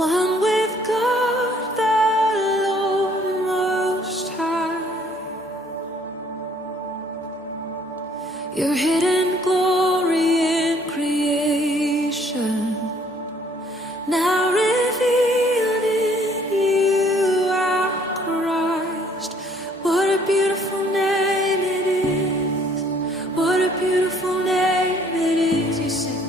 one with God the Lord Most High. Your hidden glory in creation, now revealed in you, our Christ. What a beautiful name it is. What a beautiful name it is. You sing.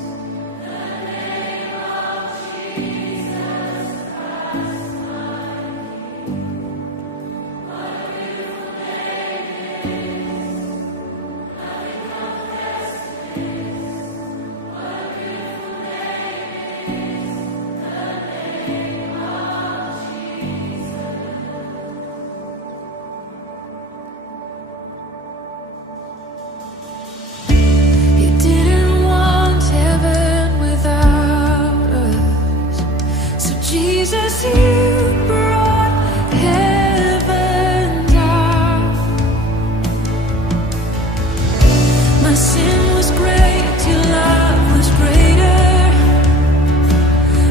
You didn't want heaven without us, so Jesus, you brought heaven down. My sin was great, your love was greater.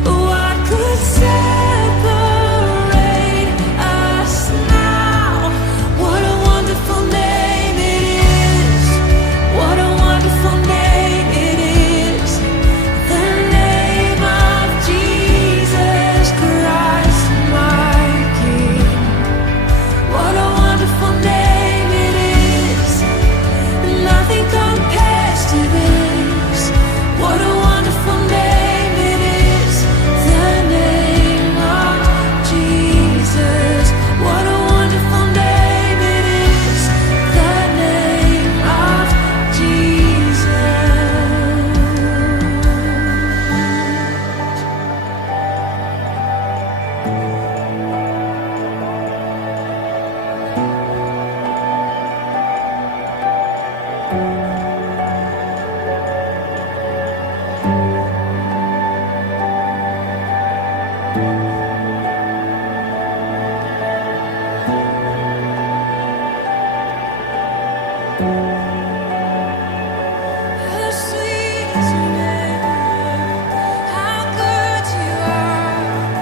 What could separate us now? What a wonderful name it is. What a wonderful name it is. The name of Jesus Christ, my King. What a wonderful name it is. Nothing compares to this. What a wonderful name it is. The name of Jesus. What a wonderful name it is. The name of Jesus. How sweet is your name, how good you are.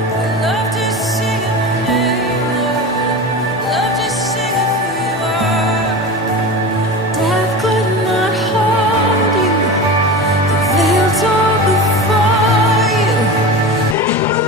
We love to sing of your name, Lord. Love to sing of who you are. Death could not hold you. The veil tore before you.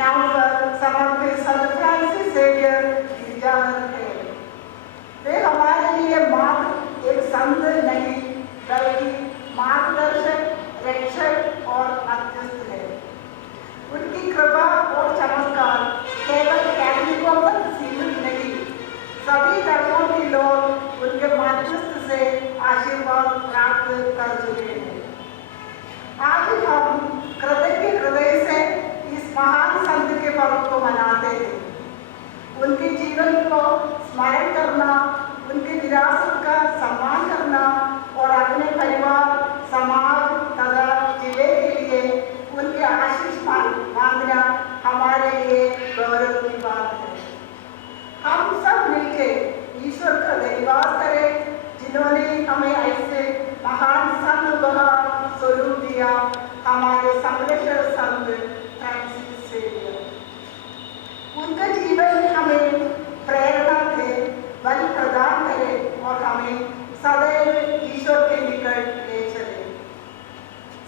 नाम पर समर्पित संत Francis Xavier गिरजाघर है। वे हमारे लिए मात्र एक संत नहीं बल्कि मार्गदर्शक, रक्षक और मध्यस्थ है। उनकी कृपा और चमत्कार केवल कैथलिकों तक सीमित नहीं, सभी धर्मों के लोग उनके मध्यस्थ से आशीर्वाद प्राप्त कर चुके हैं। आज हम कृतज्ञ हृदय से इस महान संत के पर्व को मनाते हैं। उनके जीवन को स्मरण करना, उनकी विरासत का सम्मान करना और अपने परिवार, समाज तथा जिले के लिए उनके आशीष मांगना हमारे लिए गौरव की बात है। हम सब मिलकर ईश्वर का धन्यवाद करें जिन्होंने हमें ऐसे महान संत का स्वरूप दिया, हमारे समलेश्वर संत फ्रांसिस जेवियर। उनका जीवन हमें प्रेरणा दे, बल प्रदान करे और हमें सदैव ईश्वर के निकट ले चले।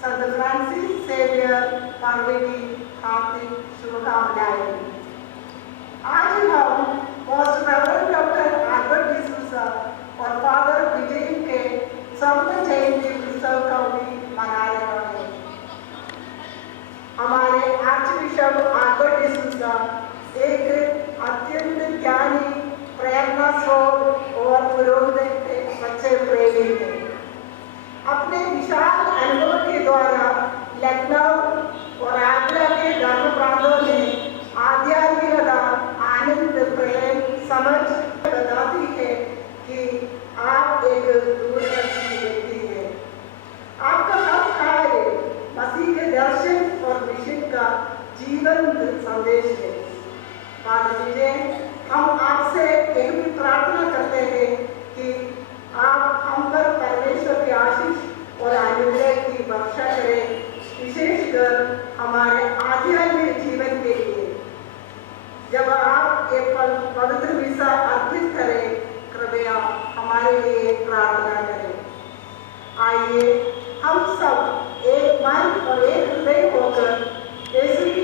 संत फ्रांसिस जेवियर पर्व की हार्दिक शुभकामनाएं। आज हम post reverend doctor Albert D'Souza और फादर विजय के स्वर्ण जयंती उत्सव का भी मना रहे हैं। हमारे आर्चबिशप आल्बर्ट डिसूजा एक अत्यंत ज्ञानी, प्रेरणा स्रोत और पुरोहित सच्चे प्रेमी थे। अपने विशाल अनुभव के द्वारा लखनऊ और आगरा के धर्म प्रांतों में आध्यात्मिकता, आनंद, प्रेम, समझ बताती है कि आप एक दूरदर्शी व्यक्ति हैं। आपका हर कार्य मसीह के दर्शन और मिशन का जीवंत संदेश है। फादर विजय, हम आपसे एक भी प्रार्थना करते हैं कि आप हम पर परमेश्वर के आशीष और अनुग्रह की वर्षा करें, विशेषकर हमारे आध्यात्मिक जीवन के लिए। जब आप एक पवित्र मिसा अर्पित करें, कृपया हमारे लिए प्रार्थना करें। आइए हम सब एक मन और एक हृदय होकर यीशु की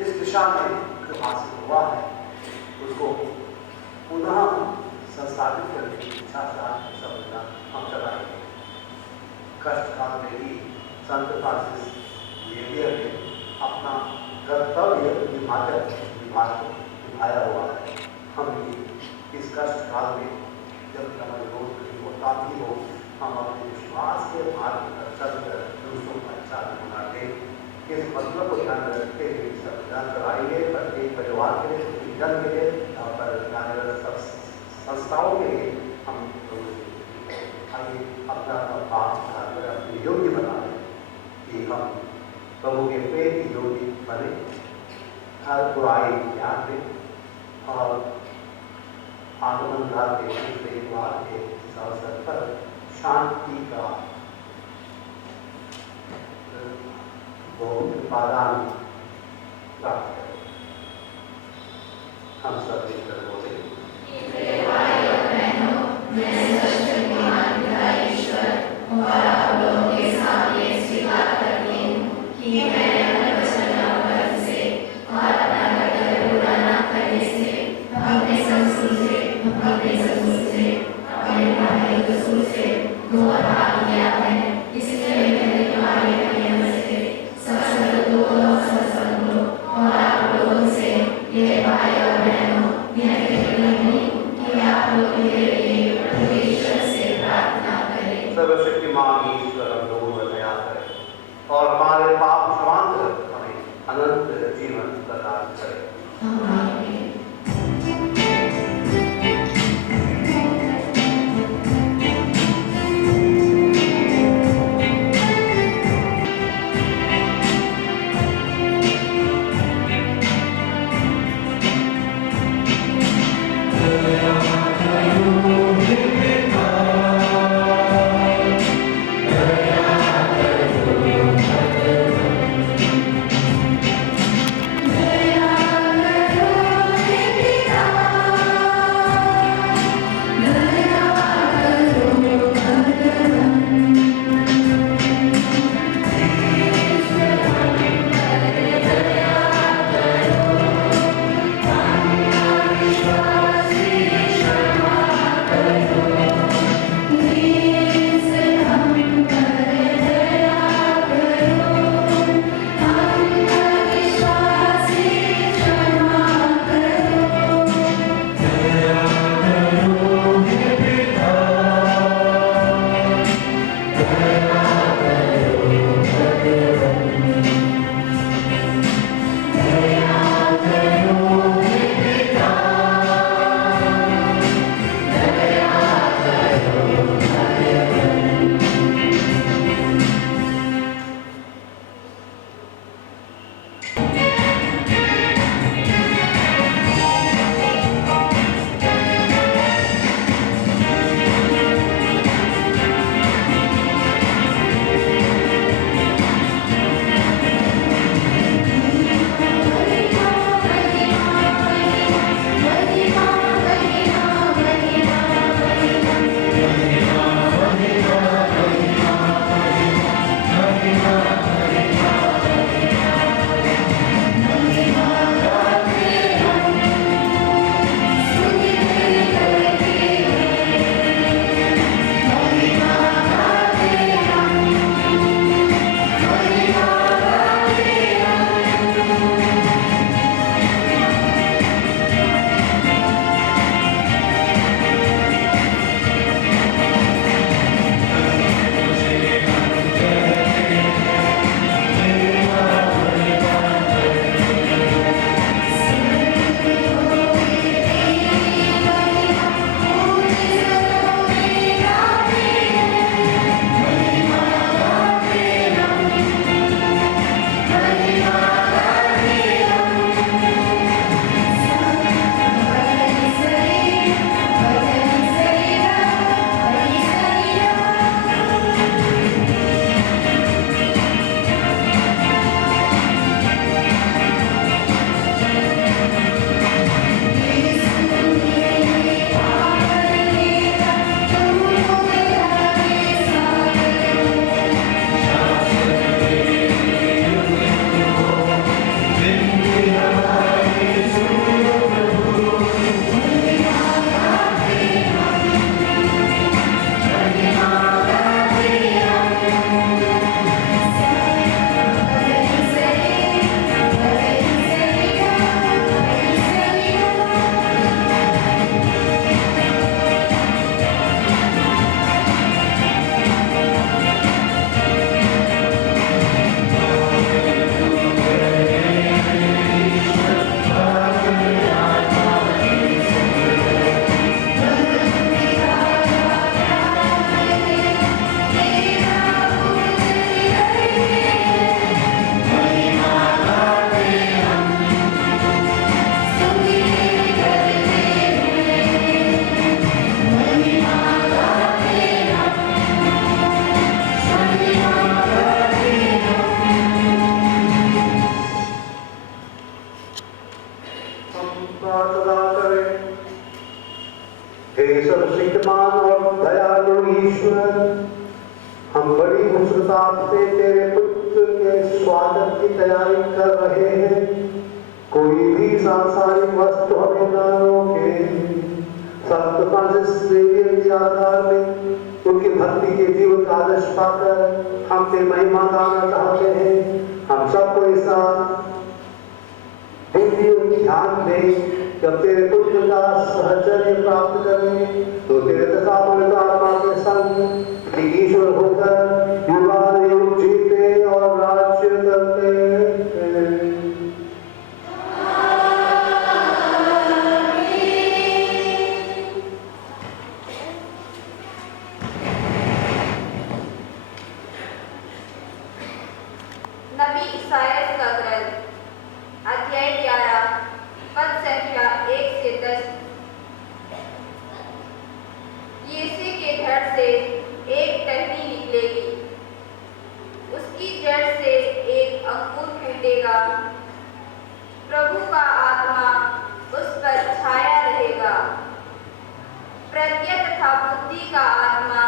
इस दिशा में जो हासिल हुआ है उसको पुनः संस्थापित करने की इच्छा से हम चलाएंगे। कष्ट काल में भी संत फ्रांसिस जेवियर ने अपना कर्तव्य निभाया हुआ है। हम भी इस कष्ट काल में जब हमारे रोज कहीं होता भी हो, हम अपने विश्वास के मार्ग पर चलकर दूसरों का अच्छा बना दें। इस मतलब को ध्यान में रखते हुए संविधान कराइए, प्रत्येक परिवार के लिए, जन के लिए और संस्थाओं के लिए हम आइए अपना पाप अपने योग्य बना लें कि हम प्रभु के प्रेम की योग्य बने, हर बुराई त्याग दें और आगमन काल के दूसरे द्वार के इस अवसर पर शांति का वो उत्पादन प्राप्त करें। हम सब मिलकर बोले, और आप लोगों के सामने स्वीकार करती हूँ कि मैं अपने वचन और कर्म से और अपना कर्तव्य पूरा न करने से अपने ससुर से अपने भाई ससुर से दो भाग किया है। इसलिए मैंने तुम्हारे नियम से सत्संग और आप लोगों से ये भाई और बहनों यह कहती हूँ कि सर्वशक्तिमान ईश्वर हम लोगों पर दया करें और हमारे पाप क्षमा कर हमें अनंत जीवन प्रदान करें। हम बड़ी उत्सुकता से तेरे पुत्र के स्वागत की तैयारी कर रहे हैं। कोई भी सांसारिक वस्तु हमें न रोके। संत फ्रांसिस जेवियर के आधार में उनकी भक्ति के जीवन का आदर्श पाकर हम ते महिमा गाना चाहते हैं। हम सबको ऐसा ध्यान दें जब तेरे पुत्र का सहचर्य प्राप्त करें तो तेरे तथा पवित्र आत्मा के संग कि ईश्वर होकर युगानुयुग जीते और राज्य करते हैं। नबी ईसायाह का ग्रंथ अध्याय 11 पद संख्या 1 से 10। यीशु के धड़ से एक टहनी निकलेगी, उसकी जड़ से एक अंकुर फूटेगा। प्रभु का आत्मा उस पर छाया रहेगा, प्रज्ञा तथा बुद्धि का आत्मा,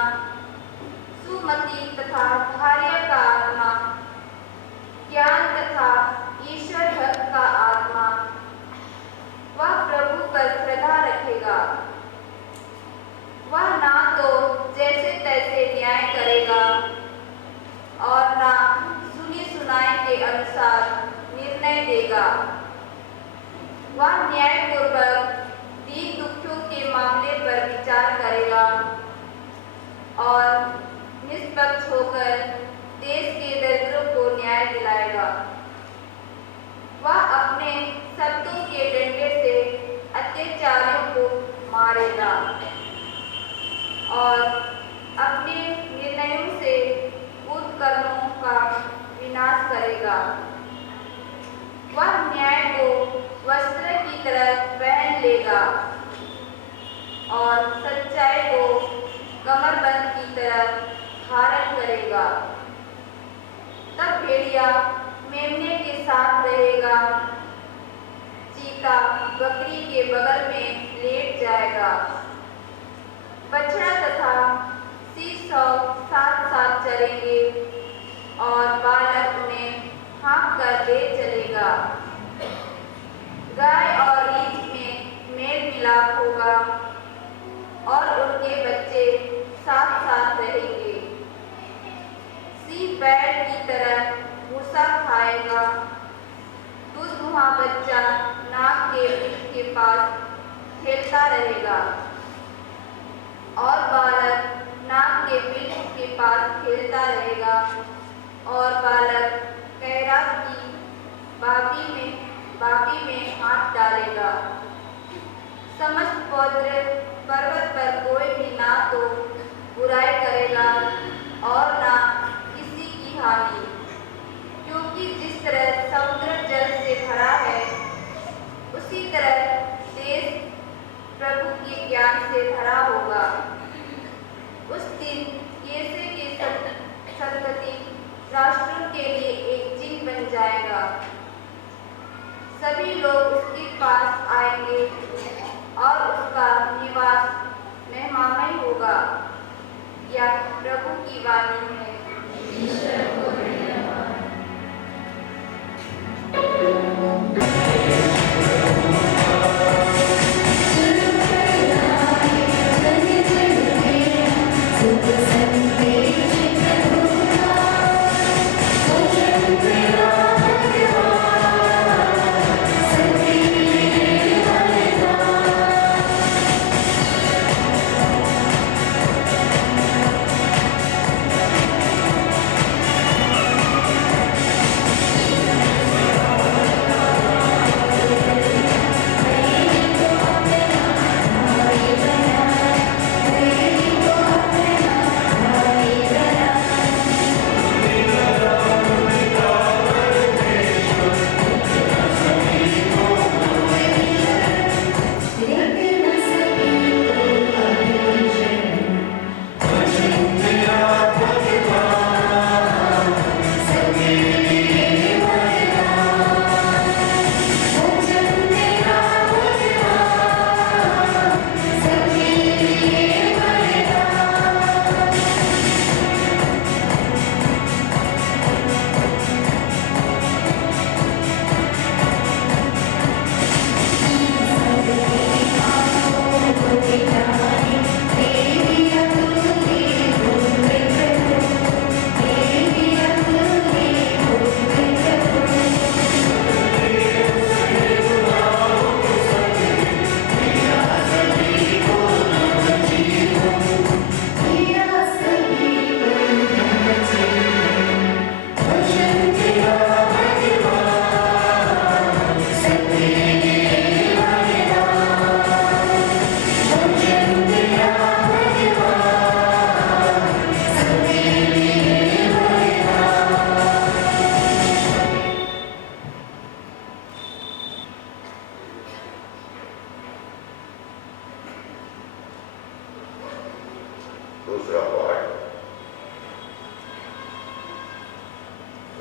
सुमति तथा धैर्य का आत्मा, ज्ञान तथा ईश्वर भक्त का आत्मा। वह प्रभु पर श्रद्धा रखेगा। वह ना तो जैसे तैसे न्याय करेगा और ना सुनी सुनाई के अनुसार निर्णय देगा। वह न्यायपूर्वक दीन दुखियों के मामले पर विचार करेगा और निष्पक्ष होकर देश के दरिद्रों को न्याय दिलाएगा। वह अपने शब्दों के डंडे से अत्याचारियों को मारेगा और अपने निर्णयों से कुकर्मों का विनाश करेगा। वह न्याय को वस्त्र की तरह पहन लेगा और सच्चाई को कमरबंद की तरह धारण करेगा। तब भेड़िया मेमने के साथ रहेगा, चीता बकरी के बगल में लेट जाएगा। बछड़ा तथा सीसौ साथ साथ चलेंगे और बालक उन्हें हाँक कर ले चलेगा। गाय और रीछ में मेल मिलाप होगा और उनके बच्चे साथ साथ रहेंगे। सिंह बैल की तरह भूसा खाएगा, दूधमुहा बच्चा नाक के पीठ के पास खेलता रहेगा और बालक नाक के पीठ के पास खेलता रहेगा और बालक कैरा की बागी में हाथ डालेगा। समस्त पौधे पर्वत पर कोई भी ना तो बुराई करेगा और ना किसी की हानि, क्योंकि जिस तरह समुद्र जल से भरा है उसी तरह देश प्रभु के ज्ञान से भरा होगा। उस दिन यीशु की संतति राष्ट्रों के लिए एक चिन्ह बन जाएगा। सभी लोग उसके पास आएंगे और उसका निवास महिमामय होगा। यह प्रभु की वाणी है।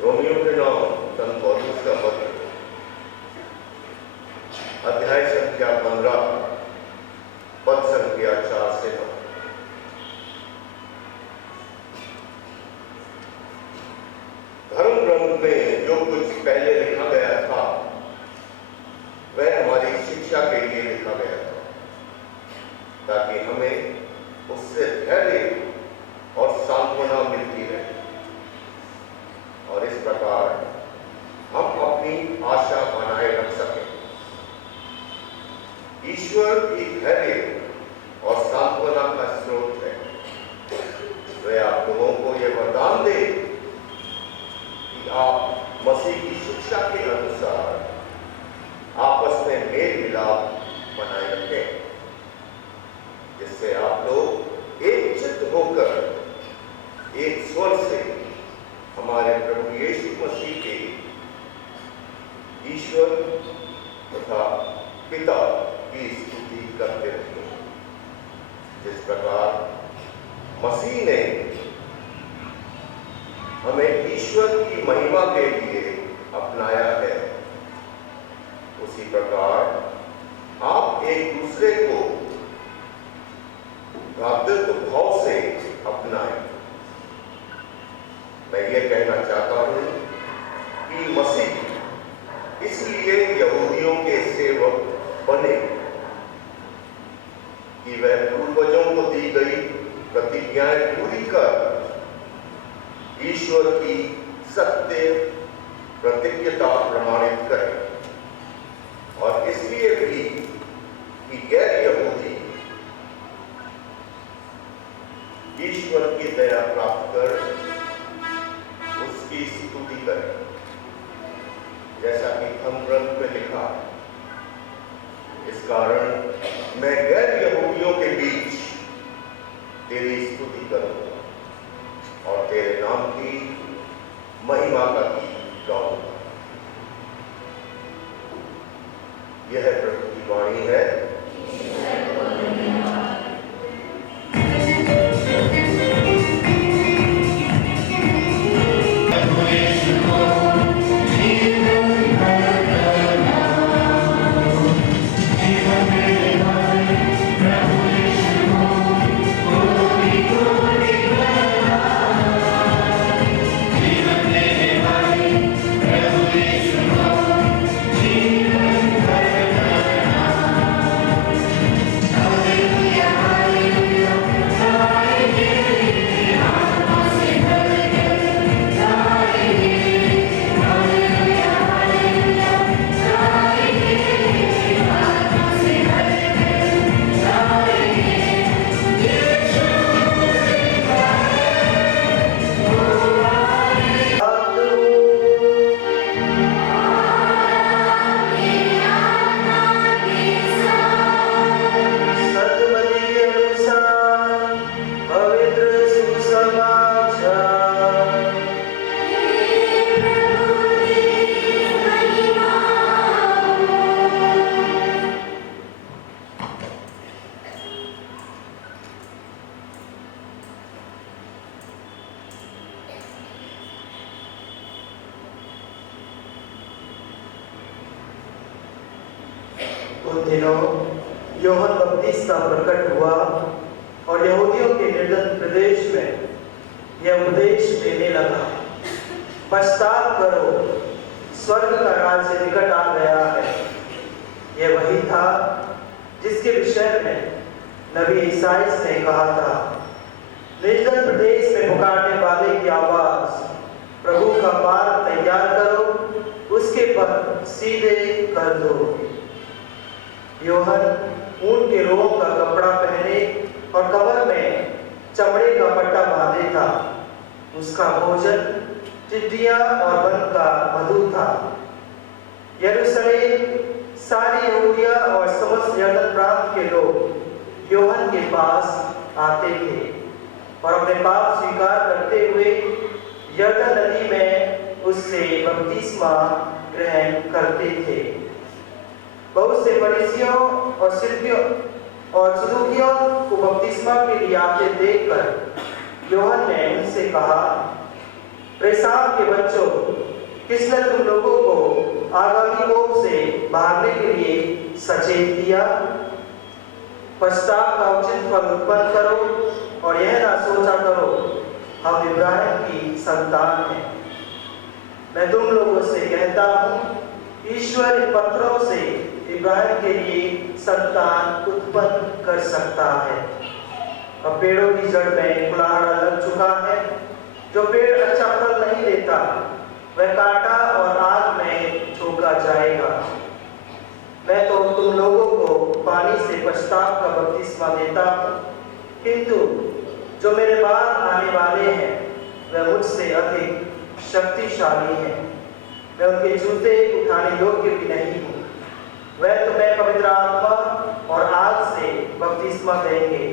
रोमियो के नाम संत पौलुस का पत्र, अध्याय संख्या 15, पद संख्या 4 से 9। धर्म ग्रंथ में जो कुछ पहले लिखा गया था वह हमारी शिक्षा के लिए लिखा गया था, ताकि हमें उससे धैर्य और सांत्वना मिलती रहे और इस प्रकार हम अपनी आशा बनाए रख सकें। ईश्वर की धैर्य और सांत्वना का स्रोत है। वह आप लोगों को यह वरदान दे कि आप मसीह की शिक्षा के अनुसार आपस में मेल मिलाप बनाए रखें, जिससे आप लोग एक चित्त होकर एक स्वर से हमारे प्रभु यीशु मसीह के ईश्वर तथा पिता की स्तुति करते रहें। जिस प्रकार मसीह ने हमें ईश्वर की महिमा के लिए अपनाया है, उसी प्रकार आप एक दूसरे को भ्रातृत्व भाव से अपनाएं। मैं ये कहना चाहता हूं कि मसीह इसलिए यहूदियों के सेवक बने कि वह पूर्वजों को दी गई प्रतिज्ञाएं पूरी कर ईश्वर की सत्य प्रतिज्ञता प्रमाणित करें, और इसलिए भी कि गैर यहूदी ईश्वर की दया प्राप्त कर उसकी स्तुति करें, जैसा कि धर्म ग्रंथ में लिखा है। इस कारण मैं गैर यहूदियों के बीच तेरी स्तुति करूंगा और तेरे नाम की महिमा का गीत गाऊंगा। यह प्रभु की वाणी है। उन दिनों यूहन्ना बपतिस्मा प्रकट हुआ और यहूदियों के निर्जन प्रदेश में यह उपदेश देने लगा, पश्चाताप करो, स्वर्ग का राज्य निकट आ गया है। यह वही था जिसके विषय में नबी ईसाइयाह ने कहा था, निर्जन प्रदेश में पुकारने वाले की आवाज, प्रभु का मार्ग तैयार करो, उसके पथ सीधे कर दो। यूहन्ना ऊंट के रोम का कपड़ा पहने और कमर में चमड़े का पट्टा बांधे था। उसका भोजन टिड्डियां और वन का मधु था। यरूशलेम, सारी यहूदिया और समस्त यरदन प्रांत के लोग यूहन्ना के पास आते थे और अपने पाप स्वीकार करते हुए यरदन नदी में उससे बपतिस्मा ग्रहण करते थे। बहुत से फरीसियों और सदूकियों को बपतिस्मा के लिए आते देखकर यूहन्ना ने उनसे कहा, प्रेसाब के बच्चों, किसने तुम लोगों को आगामी कोप से भागने के लिए सचेत किया? पश्चाताप का उचित फल उत्पन्न करो और यह ना सोचा करो हम इब्राहिम की संतान हैं। मैं तुम लोगों से कहता हूँ, ईश्वर इन पत्थरों से इब्राहिम के लिए संतान उत्पन्न कर सकता है। अब पेड़ों की जड़ में कुल्हाड़ा लग चुका है। जो पेड़ अच्छा फल नहीं देता वह काटा और आग में झोंका जाएगा। मैं तो तुम लोगों को पानी से पश्चाताप का बपतिस्मा देता हूँ, किंतु जो मेरे बाद आने वाले हैं वह मुझसे अधिक शक्तिशाली हैं। मैं उनके जूते उठाने योग्य भी नहीं हूँ। वह तुम्हें पवित्र आत्मा और आग से बपतिस्मा देंगे।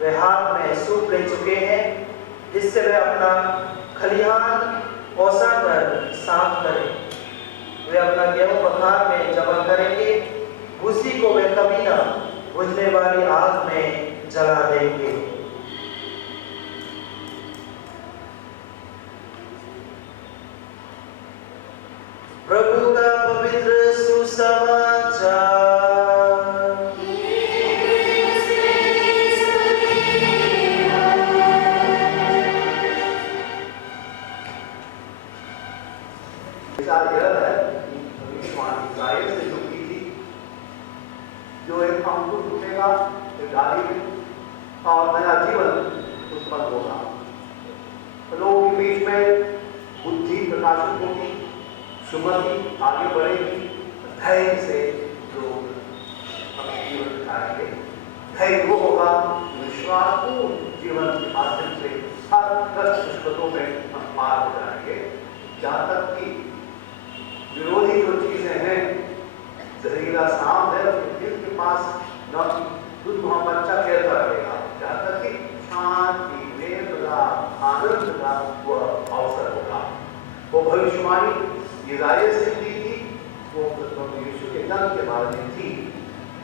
वे हाथ में सूप ले चुके हैं जिससे वे अपना खलिहान ओसा कर साफ करें। वे अपना गेहूं बखार में जमा करेंगे, भूसी को वे कभी ना बुझने वाली आग में जला देंगे। प्रभु का पवित्र सुसमाचार। विचार यह है कि भविष्यवाणी इस्राएल से जो की थी, जो एक अंकुर फूटेगा एक डाली में और नया जीवन उत्पन्न होगा। लोगों के बीच में बुद्धि प्रकाशित होगी, सुमति आगे बढ़ेगी, धैर्य से लोग अपने जीवन बिताएंगे। धैर्य वो होगा विश्वासपूर्ण जीवन के माध्यम से हर कष्ट मुसीबतों में हम पार हो जाएंगे। जहाँ तक कि विरोधी जो चीजें हैं, जहरीला सांप है, दिल के पास न दूध वहां बच्चा खेलता रहेगा। जहाँ तक कि शांति, वेद का, आनंद का वह अवसर होगा। वो भविष्यवाणी इस्राएल से दी थी, वो प्रभु यीशु के जन्म के बारे में थी।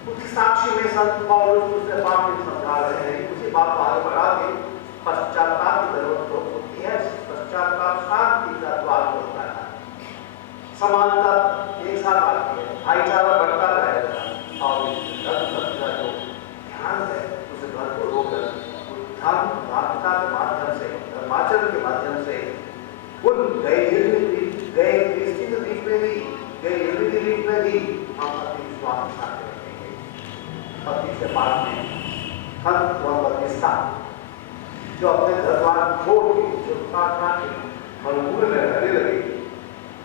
उसकी साक्षी में संत पौलुस दूसरे पाठ में समझा रहे हैं। उसी बात को आगे बढ़ा के पश्चाताप की जरूरत होती है। पश्चाताप शांति का द्वार होता है। समानता एक साथ आती है, भाईचारा बढ़ता रहेगा और का जो ध्यान है उसे भरपूर होकर धर्म धार्मिकता के माध्यम से, धर्माचरण के माध्यम से उन गए क्रिस्ती के बीच में भी, गए यहूदी के बीच में भी हम अपनी विश्वास दिखाते रहेंगे। पति से बाद में हर बपतिस्मा जो अपने धर्म छोड़ के, जो प्रार्थना के मजबूर में रहने लगे,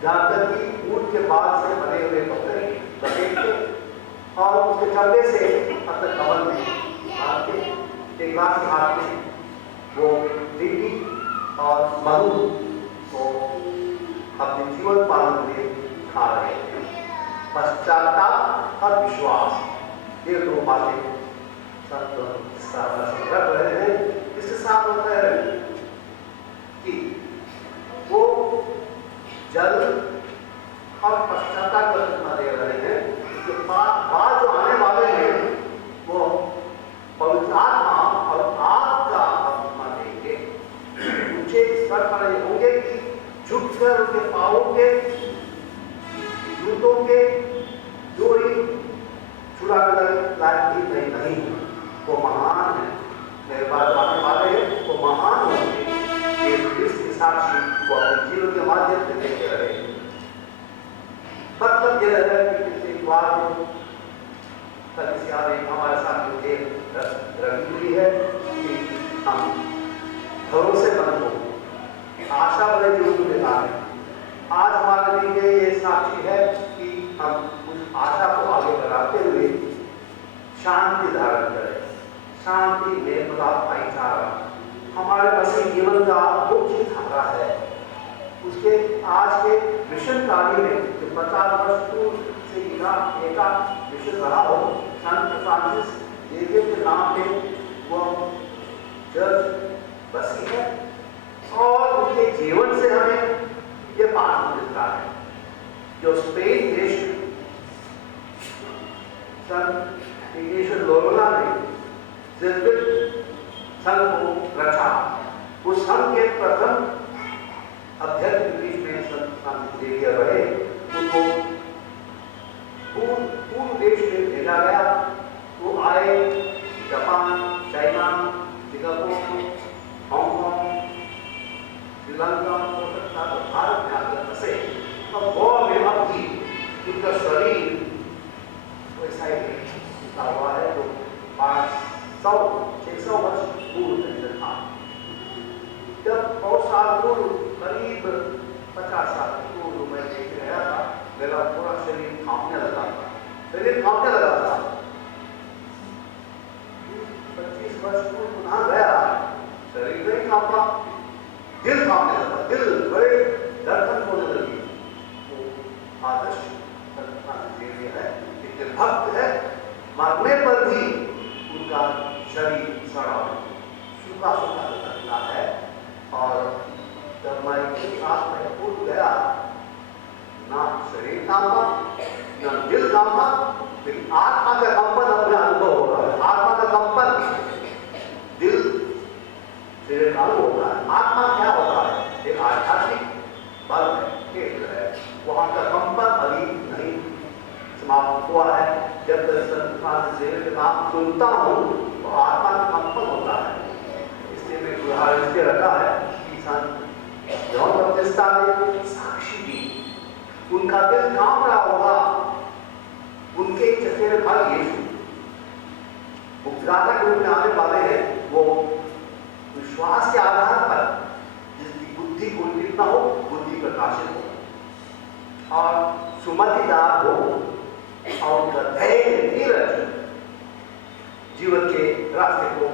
जहाँ तक कि ऊँट के बाल से बने हुए कपड़े लपेटते और उसके चलने से अपने कमर में के ग्लास के हाथ में वो दीदी और मधु को अपने जीवन पालन में खा रहे थे। पश्चाताप और विश्वास, ये दो बातें कर रहे हैं। इसके साथ होता है कि वो जल और पश्चाताप का दे रहे हैं। इसके बाद जो आने वाले हैं वो पवित्र आत्मा और आग का आत्मा देंगे। ऊंचे स्तर पर ये होंगे कि झुककर उनके पाँवों के, जूतों के जोड़ी छुड़ा लायक नहीं। वो महान है। मेरे बाद आने वाले हैं वो महान होंगे। ये साक्षी वो अपने जीवन के माध्यम से देते रहे। मतलब यह है कि किसी बात हमारे साथ जो रखी हुई है कि हम भरोसेमंद हो, आशा वाले जीवन बिताएं। आज हमारे लिए ये साक्षी है कि हम उस आशा को आगे बढ़ाते हुए शांति धारण करें। शांति में भाईचारा हमारे मसीह जीवन का मुख्य धारा है। उसके आज के मिशन कार्य में जो 50 वर्ष पूर्व से एका मिशन रहा हो, संत फ्रांसिस जेवियर के नाम पे वो चर्च बसी है और उनके जीवन से हमें ये पाठ मिलता है। जो स्पेन देश में संत इग्नाशियस लोयोला ने जेसुइट संघ को रचा, उस संघ के प्रथम जेवियर रहे उनको पूर्व देश में भेजा गया। वो आए Japan, China, Singapore, Hong Kong, Sri Lanka, हो सकता तो भारत में आकर फंसे और गोवा में अब भी उनका शरीर वैसा ही उठा हुआ है जो 500-600 वर्ष पूर्व में था। जब बहुत साल पूर्व, करीब 50 साल पूर्व मैं देख रहा था, मेरा पूरा शरीर कांपने लगा था। 25 वर्ष पूर्व पुनः गया, शरीर नहीं कांपा, दिल कांपने लगा, दिल बड़े धड़कन होने लगी। वो आदर्श है, इतने भक्त है, मरने पर भी उनका शरीर सड़ा सूखा लगता है। और जब मैं साथ में पूर्व गया, ना शरीर कांपा, ना दिल कांपा, लेकिन आत्मा का कंपन अपने अनुभव हो रहा है। आत्मा का कंपन, दिल शरीर का अनुभव होता है। आत्मा क्या होता है? एक आध्यात्मिक बल है, केंद्र है, वहां का कंपन अभी नहीं समाप्त हुआ है। जब संत सेवा के नाम सुनता हूँ तो आत्मा का कंपन होता है। इसलिए मैं उदाहरण इसलिए रखा है कि संत जॉन बपतिस्ता ने साक्षी दी, उनका दिल कांप रहा होगा, उनके चचेरे भाई यीशु मुक्तिदाता के रूप में आने वाले हैं। वो विश्वास के आधार पर जिसकी बुद्धि कुंठित न हो, बुद्धि प्रकाशित हो और सुमतिदार हो और उनका धैर्य, धीरज जीवन के रास्ते को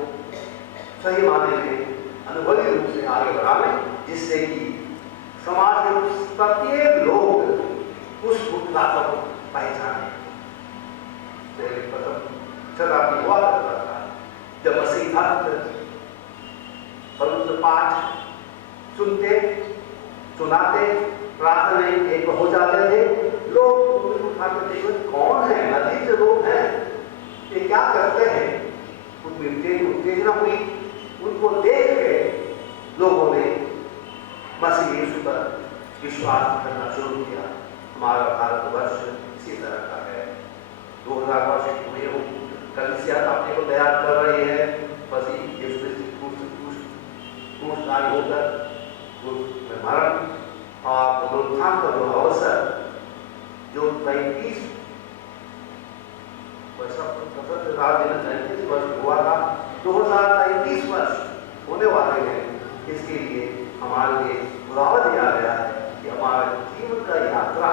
सही माने में अनुभवी रूप से आगे बढ़ावे, जिससे कि समाज के प्रत्येक लोग उस मुक्तिदाता को पहचाने। प्रथम शताब्दी हुआ करता था जब मसीह भक्त पवित्र पाठ सुनते, सुनाते, प्रार्थना एक हो जाते थे, लोग उठाते थे, कौन है, अजीब से लोग हैं, ये क्या करते हैं, उनमें उत्तेजना हुई। उनको देख के लोगों ने मसीह यीशु पर विश्वास करना शुरू किया। हमारा भारतवर्ष इसी तरह का है। 2000 वर्ष हुए हो, कलीसिया अपने को तैयार कर रही है मसीह यीशु क्रूसधारी होकर मरण और पुनरुत्थान का जो अवसर जो 35 वर्ष हुआ था, 2033 वर्ष होने वाले हैं। इसके लिए हमारे लिए बुलावा दिया गया है कि हमारे जीवन का यात्रा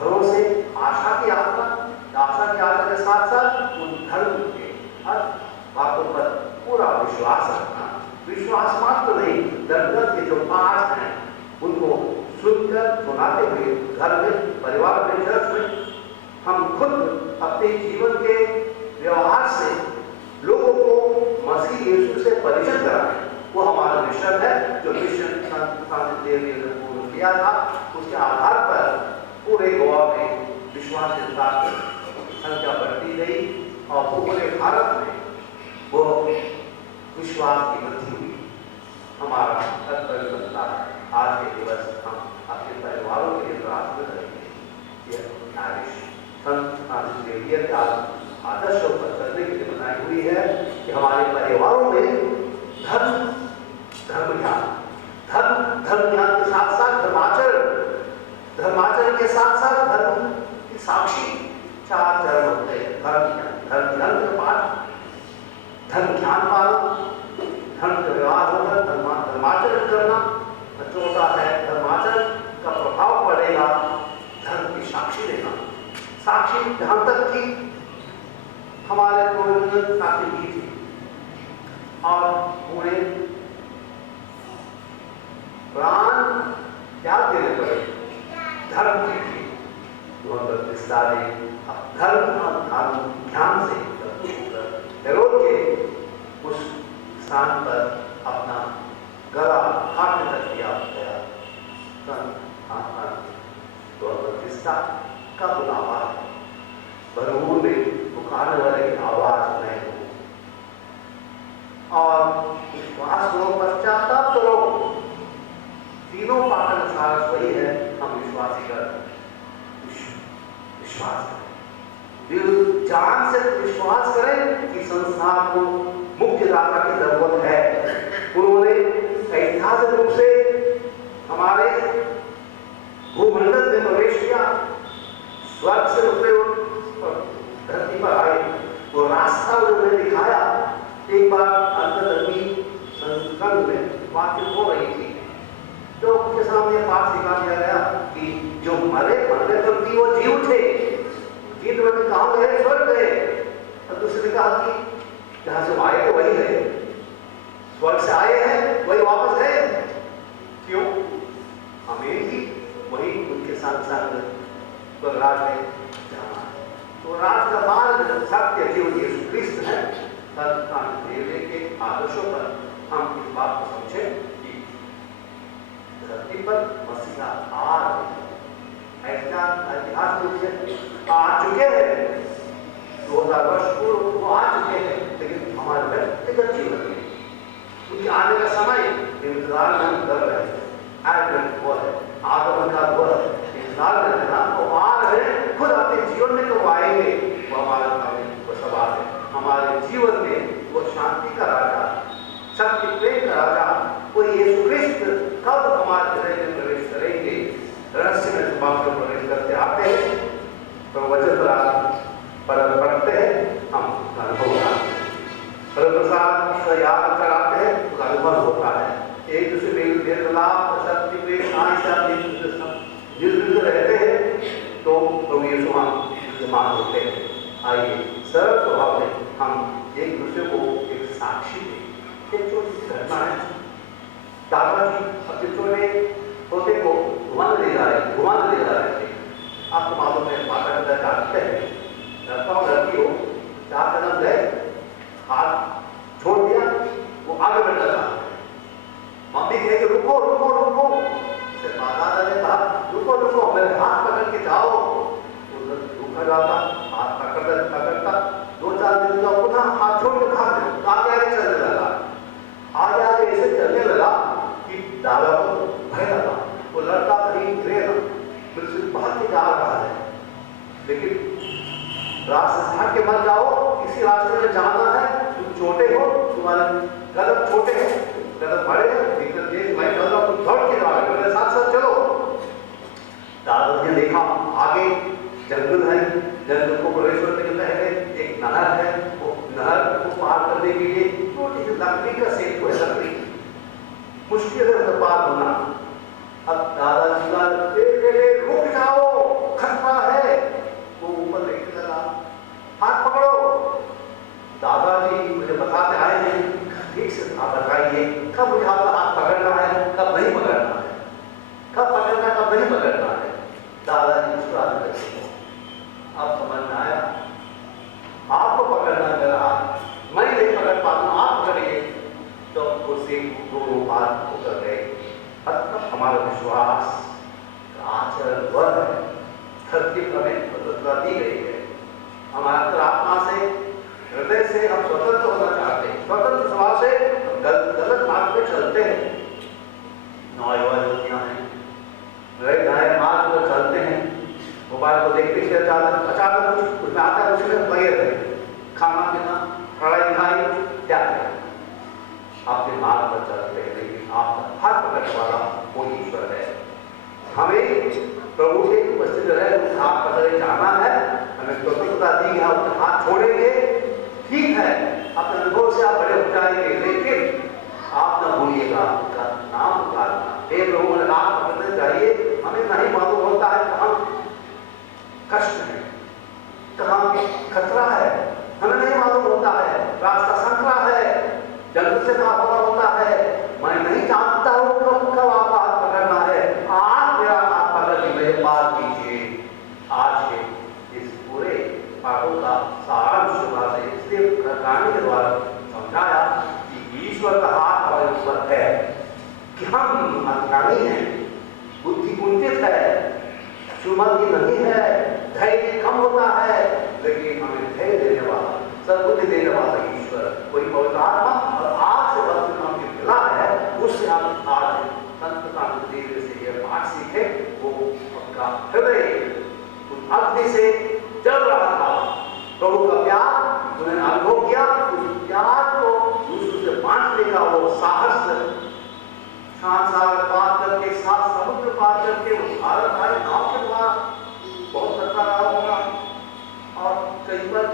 भरोसे, आशा की यात्रा के साथ साथ उन धर्म के हर बातों पर पूरा विश्वास रखना। विश्वास मात्र नहीं, दर्द के जो पाठ हैं उनको सुनकर, सुनाते हुए घर में, परिवार में, चर्च में हम खुद अपने जीवन के व्यवहार से लोगों को मसीह यीशु से परिचित कराएं। वो हमारा मिशन है, जो मिशन संत देव ने पूर्ण किया था। उसके आधार पर पूरे गोवा में विश्वासीता की संख्या बढ़ती गई और पूरे भारत में वो विश्वास की वृद्धि हुई। हमारा कर्तव्य बनता है आज के दिवस हम अपने परिवारों के लिए प्रार्थना करेंगे। यह आदेश संत जेवियर के आदर्शों पर चलने के लिए बनाई हुई है कि हमारे परिवारों में धर्म ज्ञान के साथ साथ धर्माचरण के साथ साथ धर्म की साक्षी 4 चरण होते हैं। धर्म ज्ञान का पाठ, धर्म ज्ञान पाना, धर्म का व्यवहार होकर धर्माचरण करना, चौथा है धर्माचरण का प्रभाव पड़ेगा धर्म की साक्षी देना। साक्षी जहां तक की हमारे पूर्वज साक्षी की थी और उन्हें प्राण त्याग देने पड़े धर्म के लिए। धर्म ध्यान से हेरोद के उस स्थान पर अपना गला काटने तक दिया गया। का बुलावा भरपूर में पुकारने वाले की आवाज नहीं हो और विश्वास करो, पश्चाताप करो। तीनों पाठन सारस वही है, हम विश्वासी कर विश्वास करें, दिल जान से विश्वास करें कि संसार को मुक्तिदाता की जरूरत है। उन्होंने ऐतिहासिक रूप से हमारे भूमंडल में प्रवेश किया, स्वर्ग से उतरे धरती पर आए, वो रास्ता उन्होंने दिखाया। एक बार अंतर्धर्मी संस्करण में बातचीत हो रही थी, तो उनके सामने बात सिखा दिया गया कि जो मरे व्यक्ति वो जीव थे, जीत व्यक्ति कहाँ गए? स्वर्ग गए। और दूसरे ने कहा कि जहां से आए थे वही गए, स्वर्ग से आए हैं वही वापस गए, क्यों? हमें भी वही उनके साथ साथ स्वर्गराज में जाना है। तो राज का मार्ग सत्य जीवन यीशु क्रिस्त है। देवने के आदर्शों पर हम इस बात को समझें कि धरती पर मसीहा आ रहे, ऐतिहासिक रूप से आ चुके हैं, 2000 वर्ष पूर्व वो आ चुके हैं, लेकिन हमारे व्यक्तिगत जीवन में उनके आने का समय इंतजार हम कर रहे हैं। एडवेंट हुआ है, आगमन का हुआ है, इंतजार कर रहे हैं, वो आ रहे हैं, खुद अपने जीवन में कब आएंगे वो हमारे सामने वो सवाल है। हमारे जीवन में वो शांति का राजा, सत्य प्रेम का राजा, वो यीशु क्रिस्त कब हमारे हृदय में प्रवेश करेंगे? रहस्य में स्वभाव में प्रवेश करते आते हैं, तो वचन पर पढ़ते हैं, हम अनुभव होता है, प्रसाद का याद कराते हैं, उसका अनुभव होता है। एक दूसरे में निर्मलाप सत्य प्रेम मिलजुल रहते हैं, तो प्रभु यीशु हम विद्यमान होते हैं। आइए सरल स्वभाव में हम एक दूसरे को एक साक्षी दें। एक छोटी सी घटना है, दादाजी अपने छोटे पोते को घुमाने ले जा रहे थे। आपको मालूम है, माता पिता जानते हैं, लड़का और लड़की हो 4 कदम गए, हाथ छोड़ दिया, वो आगे बढ़ रहा। मम्मी कहे कि रुको रुको रुको, दादा ने कहा रुको रुको, मेरे हाथ पकड़ के जाओ। रुका जाता, हाथ पकड़ता 2-4 दिन का पुनः हाथ छोड़ के भाग आगे चलने लगा। आगे ऐसे चलने लगा कि दादा को भय लगा, वो लड़का कहीं गिरेगा, बिल्कुल भाग के जा रहा है। लेकिन रास्ते से हट के मत जाओ, किसी रास्ते में जाना है, तुम छोटे हो, तुम्हारे कदम छोटे हैं, कदम बड़े हैं, मैं चल रहा हूँ, तुम दौड़ के जाओ, मेरे साथ साथ चलो। दादा ने देखा आगे जंगल है, जंगल को प्रवेश करने के पहले एक नहर है, वो नहर को पार करने के लिए छोटी सी लकड़ी का सेतु है, लकड़ी मुश्किल है पार होना। अब दादाजी का रुक जाओ, खतरा है, वो ऊपर देखने लगा, हाथ पकड़ो। दादाजी मुझे बताते आए हैं, ठीक से आप बताइए कब मुझे आपका हाथ पकड़ना है, कब नहीं पकड़ना है, कब पकड़ना कब नहीं पकड़ना है। दादाजी मुस्कुरा रहे, आप समझ में आया, आपको पकड़ना है मेरा हाथ, मैं नहीं पकड़ पाता, आप पकड़िए। तो उसे दोनों पार होकर गए। हमारा विश्वास आचरण वह है, धरती पर हमें स्वतंत्रता दी गई है। हमारे अंतरात्मा से, हृदय से हम स्वतंत्र होना चाहते हैं। स्वतंत्र स्वभाव से गलत मार्ग पे चलते हैं, नौयुवतियां हैं, नए मार्ग पर चलते हैं, मोबाइल को देखते से अचानक कुछ उसमें आता है, उसमें लगे रहते, खाना पीना, पढ़ाई लिखाई क्या करें, आपके मार्ग पर चलते हैं, लेकिन आपका हाथ पकड़ने वाला वो ईश्वर है। हमें प्रभु के उपस्थित रहे, हाथ पकड़े जाना है, हमें स्वतंत्रता दी है, अपने हाथ छोड़ेंगे, ठीक है, अपने अनुभव से आप बड़े हो जाएंगे, लेकिन आप न भूलिएगा आपका नाम पुकारना। हे प्रभु, मुझे हाथ पकड़ने चाहिए, हमें नहीं मालूम होता है कहाँ कष्ट है, कहाँ खतरा है, हमें नहीं मालूम होता है, रास्ता संकरा है, जंगल से पार होना होता है, मैं नहीं जानता हूँ कब आप हाथ पकड़ना है। आज मेरा हाथ पकड़ के मेरे पास कीजिए। आज के इस पूरे पाठों का सारांश से इसलिए कहानी के द्वारा समझाया कि ईश्वर का हाथ हमारे ऊपर है, कि हम अज्ञानी हैं, बुद्धि कुंठित है, सुमति नहीं है, धैर्य कम होता है, लेकिन हमें धैर्य देने वाला, सद्बुद्धि देने वाला ईश्वर, कोई पवित्र आत्मा और आज से वक्त हम मिला है, उससे हम आज संतता धीरे से ये पाठ सीखे, वो उनका हृदय उस अग्नि से जल रहा था। प्रभु का प्यार उन्होंने अनुभव किया, उस प्यार को दूसरों से बांटने का वो साहस, शांत सागर पार करके, सात समुद्र पार करके वो भारत आए नाव के द्वारा, बहुत करता रहा होगा। और कई बार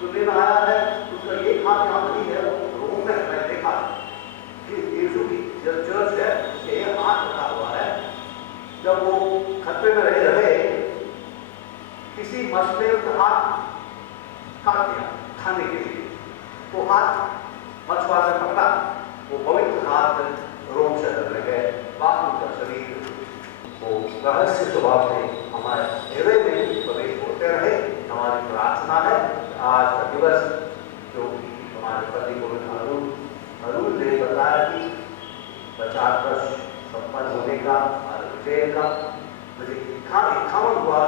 सुनने में आया है उसका एक हाथ यहाँ नहीं है, वो रोम में मैं देखा कि यीशु की जो चर्च है उसके एक हाथ रखा हुआ है। जब वो खतरे में रहे किसी मछली का हाथ काट दिया खाने के लिए, वो हाथ मछुआरे ने पकड़ा, वो पवित्र हाथ रोम शहर में गए, बाकी उनका शरीर वो रहस्य स्वभाव से हमारे हृदय में प्रवेश होते रहे। हमारी प्रार्थना है आज का दिवस जो हमारे पति को अरुण ने बताया कि 50 वर्ष संपन्न होने का हमारे विजय का मुझे 51 हुआ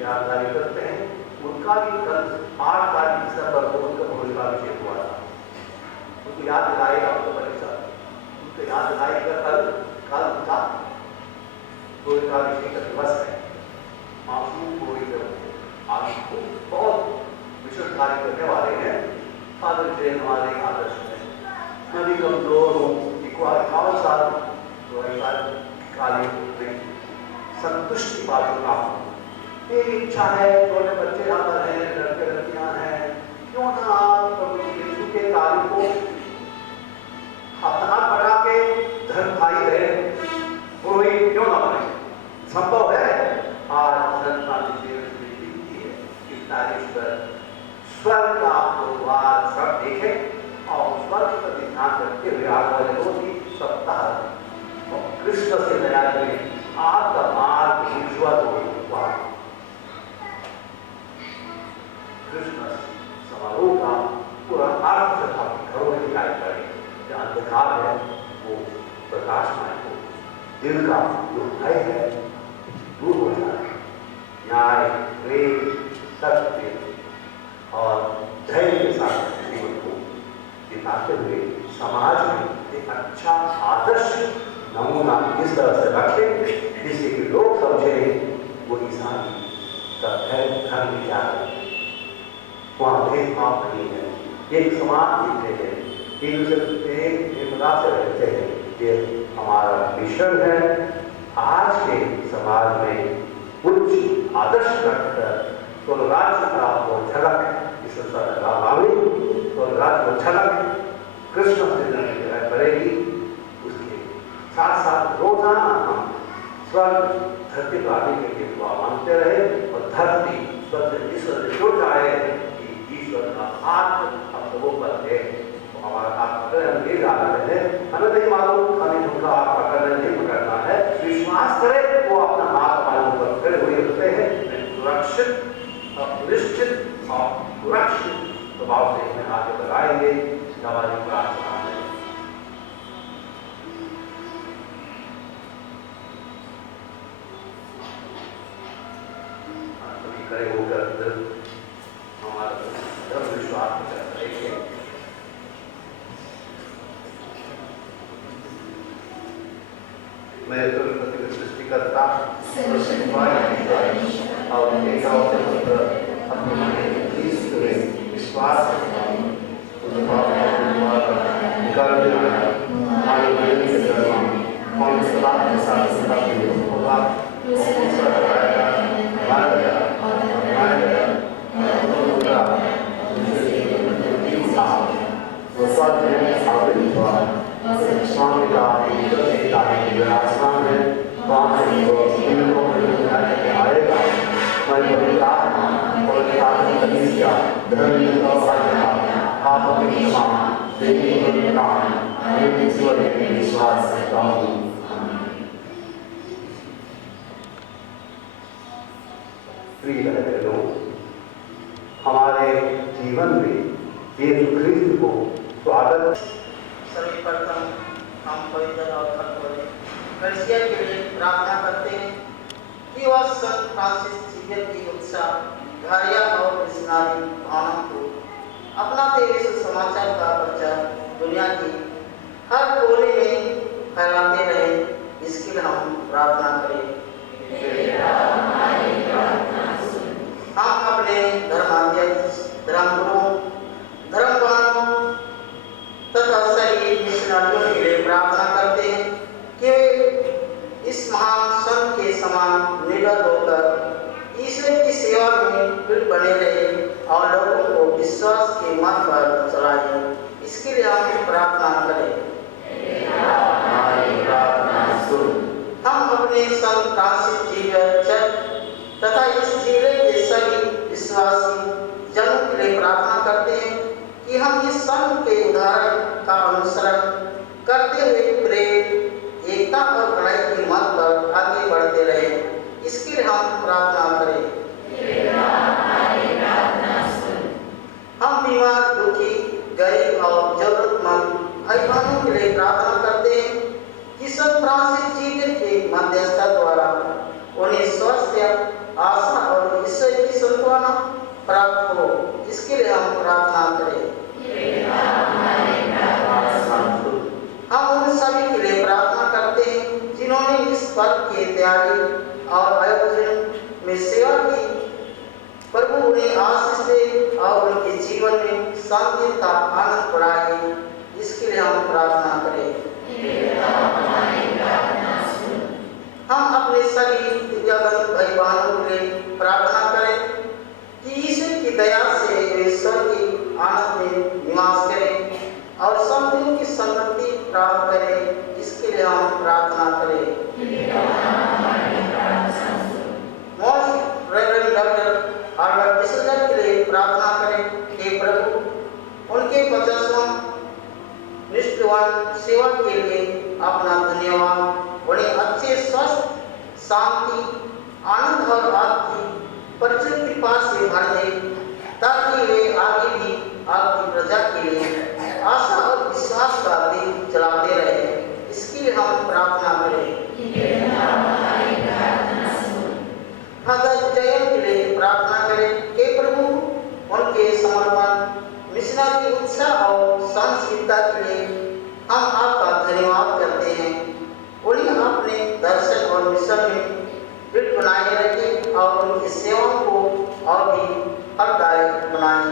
यादगारी करते हैं। उनका भी कल 8 तारीख दिसंबर को उनका भोजनाभिषेक हुआ था। उनको याद दिलाएगा आपको परीक्षा, उनको याद दिलाएगा कल उनका भोजनाभिषेक का दिवस है। मासूम कोई आज बहुत विशेष कार्य करने वाले हैं। फादर जैन हमारे आदर्श में नदी कमजोर हो, 51 साल कार्य में संतुष्टि पाने का मेरी इच्छा है। छोटे बच्चे यहाँ पर हैं, लड़के लड़कियाँ हैं, क्यों ना आप प्रभु यीशु के कार्य को हाथ बढ़ा के धर्म भाई रहे, पुरोहित क्यों ना बने। संभव है। आज स्वर्ग का द्वार सब देखें और स्वर्ग पर ध्यान रखते हुए आगे वाले 2-3 सप्ताह कृष्ण से नया करें। आपका मार्ग ईश्वर को कृष्ण समारोह का पूरा अर्थ घरों में दिखाई पड़े। जहाँ अंधकार है वो प्रकाशमय हो, दिल का जो भय है दूर हो जाए। न्याय, प्रेम, सत्य और धैर्य के साथ जीवन को बिताते हुए समाज में एक अच्छा आदर्श नमूना इस तरह से रखें जिससे कि लोग समझें वो इंसान का धर्म क्या है, वहाँ भेदभाव नहीं है, एक समान जीते हैं, एक दूसरे एकता से रहते हैं। ये हमारा मिशन है। आज के समाज में उच्च आदर्श रखकर स्वर्गराज का वो झलक इस स्वर्गराज को झलक कृष्ण से करेगी। उसके साथ साथ रोजाना हम स्वर्ग धरती पर आने के लिए दुआ मांगते रहे और धरती स्वर्ग ईश्वर से जुड़ जाए कि ईश्वर का हाथ हम लोगों पर है। तो हमारा हाथ पकड़े हम ले जा रहे हैं, हमें नहीं मालूम हमें उनका हाथ पकड़ना नहीं पकड़ना है। विश्वास करें वो अपना हाथ हमारे ऊपर खड़े हुए होते हैं, सुरक्षित निश्चित और सुरक्षित स्वभाव से हमें आगे बढ़ाएंगे। हमारी प्रार्थना है। सभी खड़े होकर हमारा धर्म विश्वास करेंगे। मैं तो सृष्टिकर्ता और विश्वास हमारे जीवन में यीशु ख्रीस्त को स्वागत। सभी प्रथम हम पवित्र और खतवले कलिसिया के लिए प्रार्थना करते हैं कि वह संत फ्रांसिस झेवियर की उत्साह घारिया और मिशनरी भावना को अपनाते हुए समाचार का प्रचार दुनिया की हर कोने में फैलाते रहे इसके लिए हम प्रार्थना करें। हम अपने धर्माध्यक्ष, धर्मगुरुओं, धर्मवानों तथा सही मिशनरियों के लिए प्रार्थना करते हैं कि वे इस महान संत के समान निडर होकर ईश्वर की सेवा में दृढ़ बने रहे और लोगों को विश्वास के मार्ग पर चलाए। इसके लिए हम प्रार्थना करें। हम अपने संत फ्रांसिस जेवियर चर्च तथा इस जिले के सभी विश्वासी जनों के लिए प्रार्थना करते हैं कि हम इस संत के उदाहरण का अनुसरण करते हुए प्रेम, एकता और भलाई के मार्ग पर आगे बढ़ते रहे। इसके लिए हम प्रार्थना करें। हम बीमार, दुखी, गरीब और जरूरतमंद भाई बहनों के लिए प्रार्थना करते हैं कि संत फ्रांसिस जेवियर के मध्यस्थता द्वारा उन्हें स्वास्थ्य, आशा और ईश्वर की सांत्वना प्राप्त हो। इसके लिए हम प्रार्थना करें। हम उन सभी के लिए प्रार्थना करते हैं जिन्होंने इस पर्व की तैयारी और आयोजन में सेवा की। प्रभु उन्हें आशीष दे और उनके जीवन में शांति का आनंद बढ़ाए। इसके लिए हम प्रार्थना करें। हम अपने सभी दिव्यांग भाई बहनों के लिए प्रार्थना करें कि ईश्वर की दया से वे स्वर्ग के आनंद में निवास करें और समृद्धि की संपत्ति प्राप्त करें। इसके लिए हम प्रार्थना करें। Most reverend doctor Albert D'Souza के लिए प्रार्थना करें कि प्रभु उनके 50वां निष्ठावान सेवा के लिए अपना धन्यवाद उन्हें अच्छे स्वस्थ, शांति, आनंद और आपकी परिचय कृपा से भर दे ताकि वे आगे भी आपकी प्रजा के लिए आशा और विश्वास का दीप जलाते रहे। इसके लिए हम प्रार्थना करें। फादर जयंत के लिए प्रार्थना करें कि प्रभु उनके समर्पण, मिशनरी उत्साह और सहनशीलता के लिए हम आपका धन्यवाद करते हैं। उन्हें अपने दर्शन और मिशन में दृढ़ बनाए रखें और उनकी सेवाओं को और भी फलदायक बनाएं।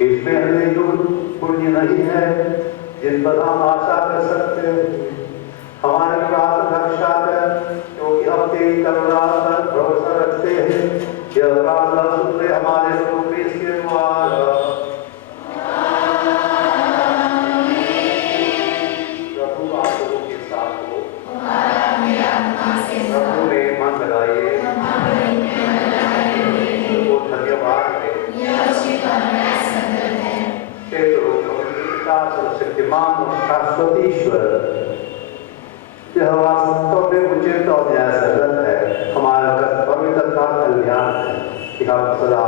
इसमें हमें जो पुण्य नहीं है जिन पर हम आशा कर सकते हैं, हमारे प्राप्त रक्षा कर, क्योंकि हम तेरी करुणा पर भरोसा रखते हैं। यह प्रार्थना सुन ले हमारे प्रभु यीशु के द्वारा। प्रभु आप लोगों के साथ हो। प्रभु में मन लगाइए, उनको धन्यवाद दें। शक्तिमान और शाश्वत ईश्वर, यह वास्तव में उचित और न्यायसंगत है, हमारा कर्तव्य तथा कल्याण है कि हम सदा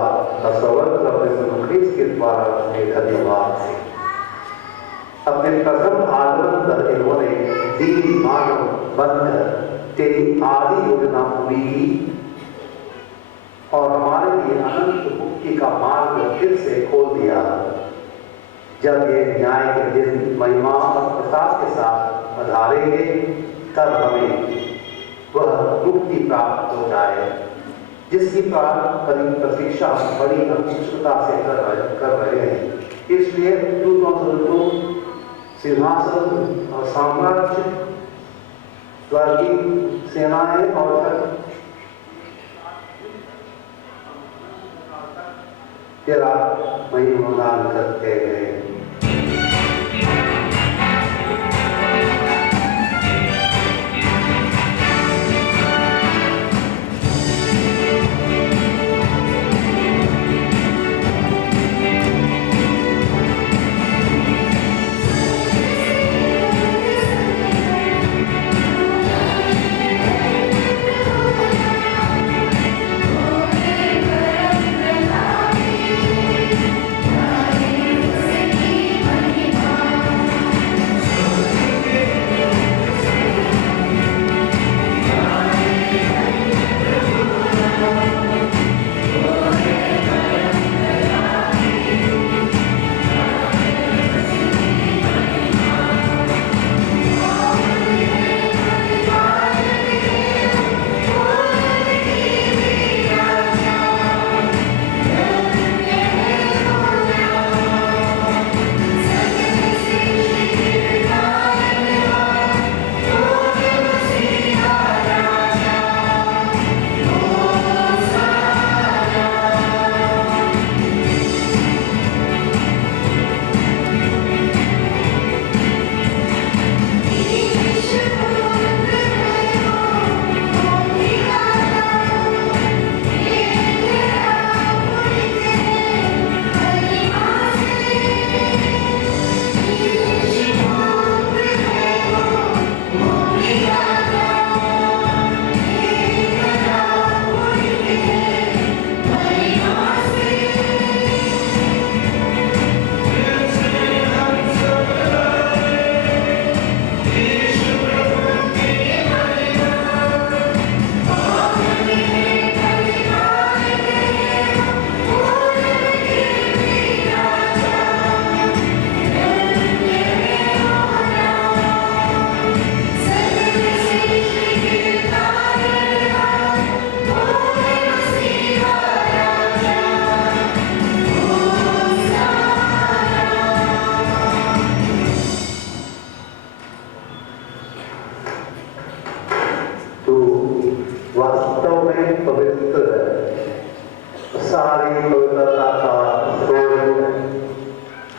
सर्वत्र अपने प्रभु ख्रीस्त के द्वारा उन्हें धन्यवाद दें। अपने प्रथम आगमन पर इन्होंने दीन मानव बनकर तेरी आदि योजना पूरी की और हमारे लिए अनंत मुक्ति का मार्ग फिर से खोल दिया। जब ये न्याय के दिन महिमा और प्रताप के साथ पधारेंगे, तब हमें वह मुक्ति प्राप्त हो जाए जिसकी प्रतीक्षा बड़ी उत्सुकता से कर रहे हैं। इसलिए दूतों से सिंहासन और साम्राज्य, स्वर्गीय सेनाएं और तेरा महिमागान करते हैं।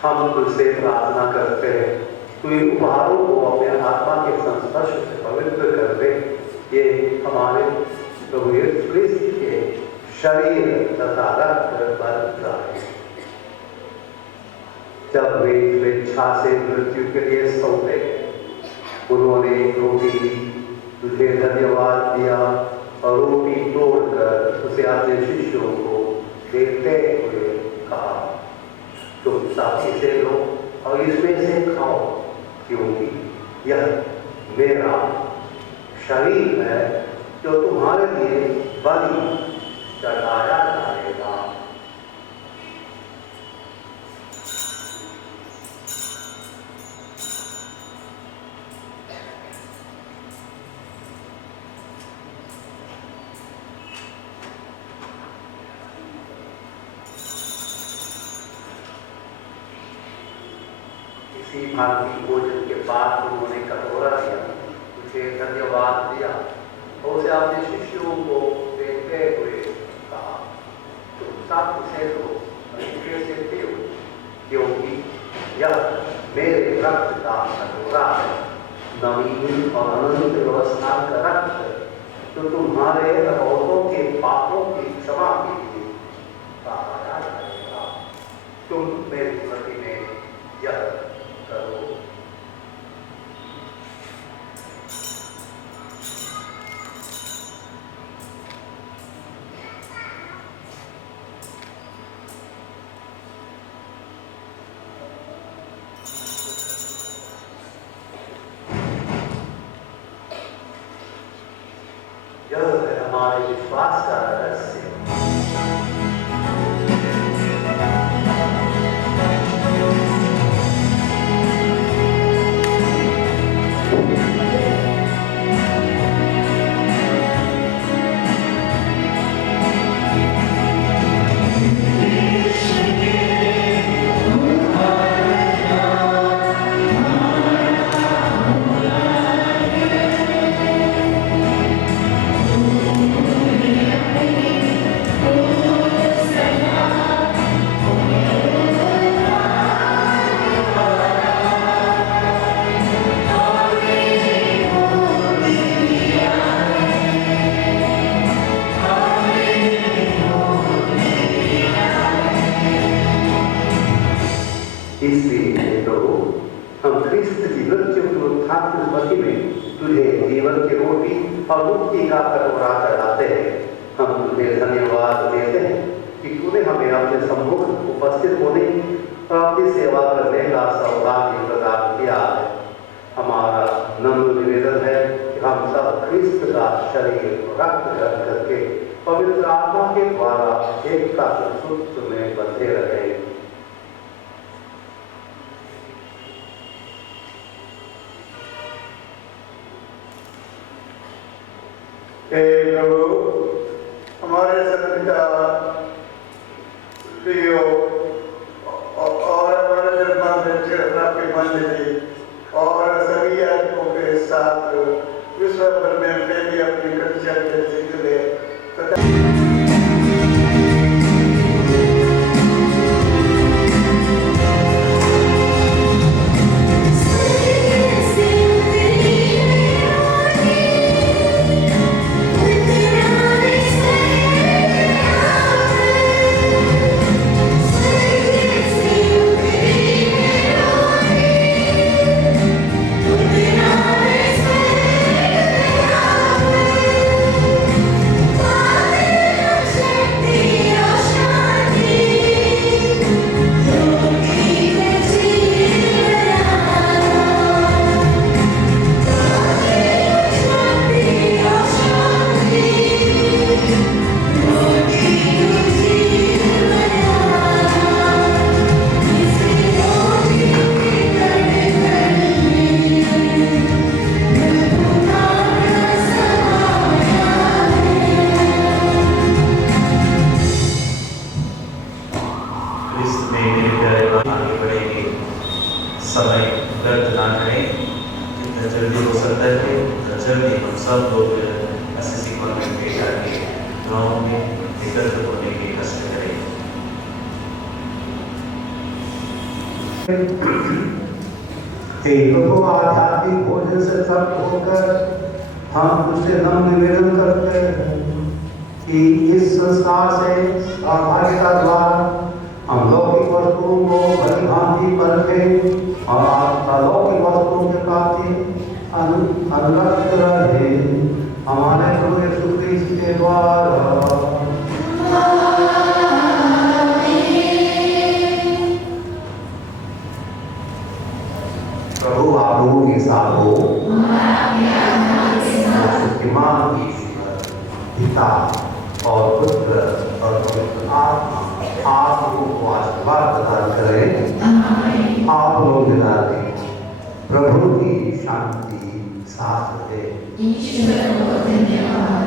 हम तुझसे प्रार्थना करते हैं, तू इन उपहारों को अपने आत्मा के संस्पर्श से पवित्र कर दे। ये हमारे प्रभु यीशु ख्रीस्त के शरीर तथा रक्त बन जाए। जब वे स्वेच्छा से मृत्यु के लिए सौंपे, उन्होंने रोटी ली, तुझे धन्यवाद दिया और रोटी तोड़कर उसे अपने शिष्यों को देते हुए कहा, तुम साथी से लो और इसमें से खाओ, क्योंकि यह मेरा शरीर है जो तुम्हारे लिए बलि चढ़ाया जाएगा। इसी भांति भोजन के बाद उन्होंने कटोरा दिया, उसे धन्यवाद दिया और उसे अपने शिष्यों को देते हुए कहा, तुम सब इसे लो, मीठे से पियो, क्योंकि यह मेरे रक्त का कटोरा है, नवीन और अनंत व्यवस्था का रक्त, तो तुम्हारे बहुतों के पापों की क्षमा के लिए बहाया जाएगा। तुम मेरी स्मृति में यह करो। यह है हमारे विश्वास का रहस्य। इसलिए प्रभु, हम ख्रिस्त की मृत्यु की उत्थान की स्मृति में तुझे जीवन की रोटी और मुक्ति का कटोरा चढ़ाते हैं। हम तुझे धन्यवाद देते हैं कि तूने हमें अपने सम्मुख उपस्थित होने और अपनी सेवा करने का सौभाग्य प्रदान किया है। हमारा नम्र निवेदन है कि हम सब ख्रिस्त का शरीर रक्त ग्रहण करके पवित्र आत्मा के द्वारा एकता के सूत्र में बंधे रहे। हे प्रभु, हमारे सत्पिता लियो और हमारे निर्माण के मंदिर और सभी याजकों के साथ विश्व भर में फैली अपनी कक्षा के जिक्र तथा समय व्यर्थ ना करें, जितना जल्दी हो सकता है उतना जल्दी हम सब लोग असिसी कॉन्वेंट के जाके गाँव में एकत्र होने के कष्ट करें। हे प्रभु, आध्यात्मिक भोजन से तृप्त होकर हम तुझसे नम्र निवेदन करते हैं कि इस संस्कार से सहभागिता द्वारा हम लौकिक वस्तुओं को भली भांति परखें और अलौकिक वस्तुओं के प्रति अनुरक्त रहे, हमारे प्रभु यीशु क्रिस्त के द्वारा। प्रभु आप लोगों के साथ हो। शक्तिमान ईश्वर पिता और पुत्र और पवित्र आत्मा आप लोगों को आशीर्वाद प्रदान करें। आप लोग दिलाते प्रभु की शांति साथ रहे। ईश्वर को धन्यवाद।